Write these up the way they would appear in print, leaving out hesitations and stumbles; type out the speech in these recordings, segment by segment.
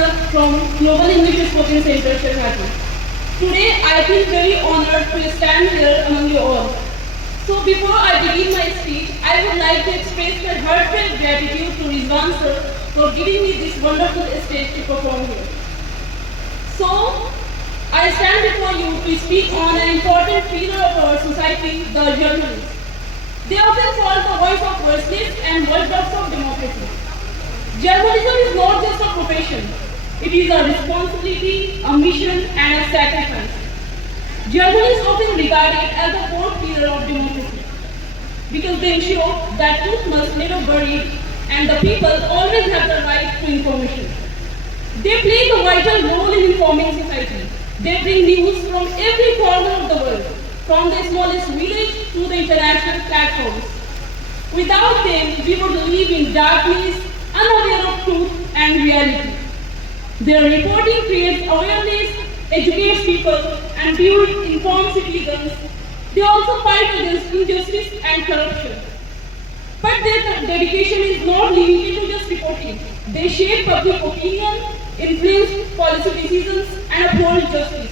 Khanna from Global English Coaching Center, Chicago. Today, I feel very honored to stand here among you all. So before I begin my speech, I would like to express my heartfelt gratitude to Rizwan sir for giving me this wonderful stage to perform here. So, I stand before you to speak on an important pillar of our society, the journalists. They often call the voice of voiceless and watchdogs of democracy. Journalism is not just a profession. It is a responsibility, a mission, and a sacrifice. Journalists often regard it as a core pillar of democracy because they ensure that truth must never buried and the people always have the right to information. They play a vital role in informing society. They bring news from every corner of the world, from the smallest village to the international platforms. Without them, we would live in darkness, unaware of truth and reality. Their reporting creates awareness, educates people, and builds informed citizens. They also fight against injustice and corruption. But their dedication is not limited to just reporting. They shape public opinion, influence policy decisions, and uphold justice.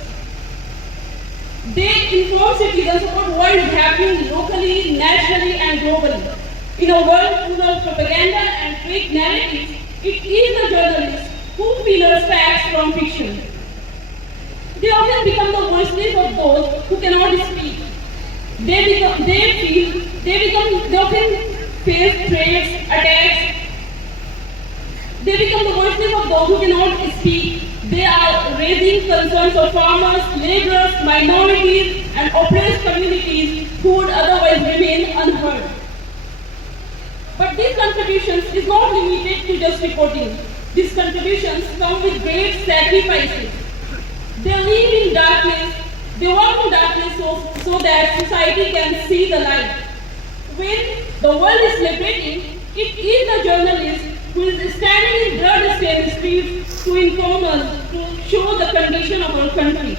They inform citizens about what is happening locally, nationally, and globally. In a world full of propaganda and fake narratives, it is the journalists who filter facts from fiction. They often become the voices of those who cannot speak. They often face threats, attacks. They become the voices of those who cannot speak. They are raising concerns of farmers, laborers, minorities, and oppressed communities who would otherwise remain unheard. But these contributions is not limited to just reporting. These contributions come with great sacrifices. They live in darkness. They walk in darkness so that society can see the light. When the world is celebrating, it is the journalist who is standing in blood-stained streets to inform us, to show the condition of our country.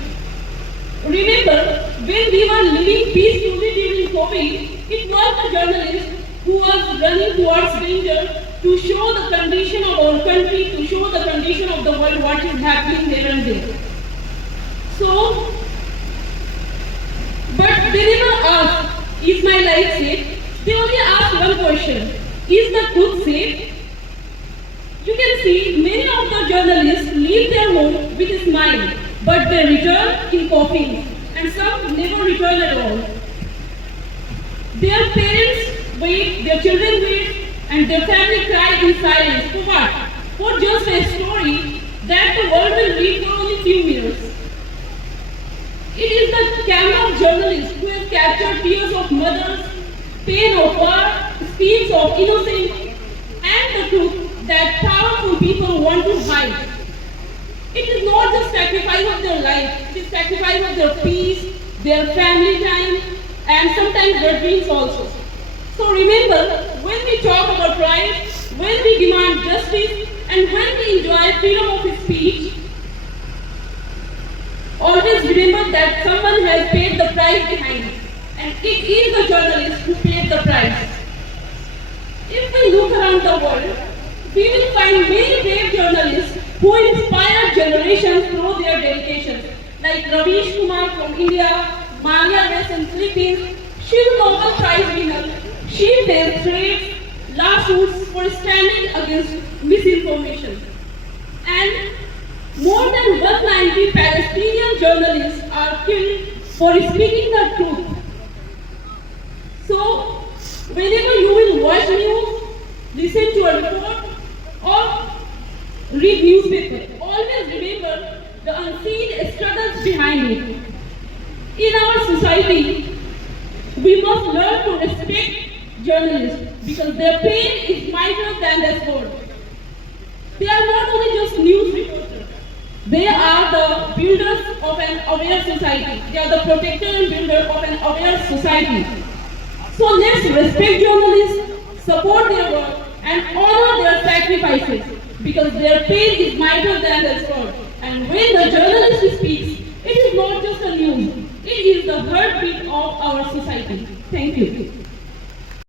Remember, when we were living peacefully during COVID, it was the journalist who was running towards danger to show the condition of our country, to show the condition of the world, what is happening there and there. So, but they never ask, is my life safe? They only ask one question, is the truth safe? You can see many of the journalists leave their home with a smile, but they return in coffins, and some never return at all. Their parents wait, their children wait, and their family cry in silence. For what? For just a story that the world will read for only few minutes. It is the camera of journalists who has captured tears of mothers, pain of war, screams of innocence, and the truth that powerful people want to hide. It is not just sacrifice of their life, it is sacrifice of their peace, their family time, and sometimes their dreams also. So remember, when we talk about rights, when we demand justice, and when we enjoy freedom of speech, always remember that someone has paid the price behind it. And it is the journalist who paid the price. If we look around the world, we will find many brave journalists who inspire generations through their dedication, like Ravish Kumar from India, Maria Ress in Philippines. She is a Nobel Prize winner. She faced threats, lawsuits for standing against misinformation. And more than 190 Palestinian journalists are killed for speaking the truth. So, whenever you will watch news, listen to a report, or read newspaper, always remember the unseen struggles behind it. In our society, we must learn to respect journalists because their pain is mightier than their sword. They are not only just news reporters. They are the builders of an aware society. They are the protector and builder of an aware society. So let's respect journalists, support their work, and honor their sacrifices because their pain is mightier than their